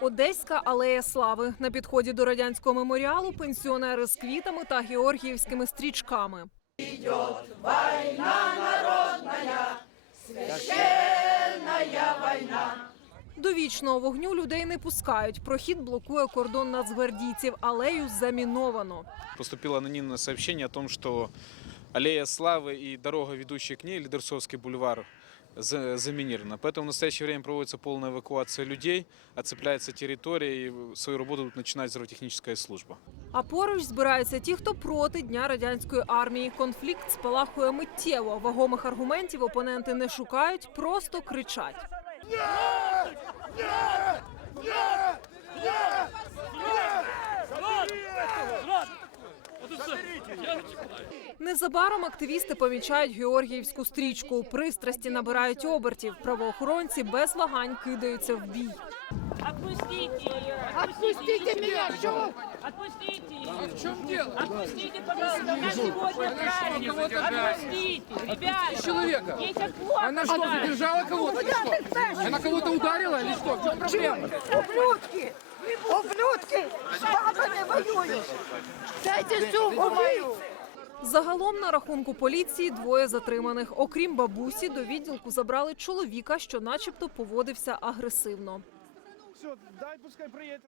Одеська алея слави на підході до радянського меморіалу. Пенсіонери з квітами та георгіївськими стрічками. Відвайна народна священна До вічного вогню людей не пускають. Прохід блокує кордон нацгвардійців. Алею заміновано. Поступило анонимное сообщение о том, что аллея Славы и дорога, ведущая к ней, Лидерсовский бульвар, за- заминирована. Поэтому в настоящее время проводится полная эвакуация людей, оцепляется территория, и свою работу тут начинает взрывотехническая служба. А поруч збираються ті, хто проти дня радянської армії. Конфлікт спалахує миттєво. Вагомих аргументів опоненти не шукають, просто кричать. Незабаром активісти помічають георгіївську стрічку. Пристрасті набирають обертів. Правоохоронці без вагань кидаються в бій. Отпустите ее! Отпустите меня, что? Отпустите ее! А в чем дело? Отпустите, пожалуйста, у нас сегодня праздник! кого-то. Отпустите, ребята! человека. Так плохо Она что, задержала кого-то? Она ударила или что? В чем проблема? Ублюдки! Ублюдки! Дайте сумку мою! Загалом на рахунку поліції двоє затриманих. Окрім бабусі, до відділку забрали чоловіка, що начебто поводився агресивно. Все, дай пускай приедет.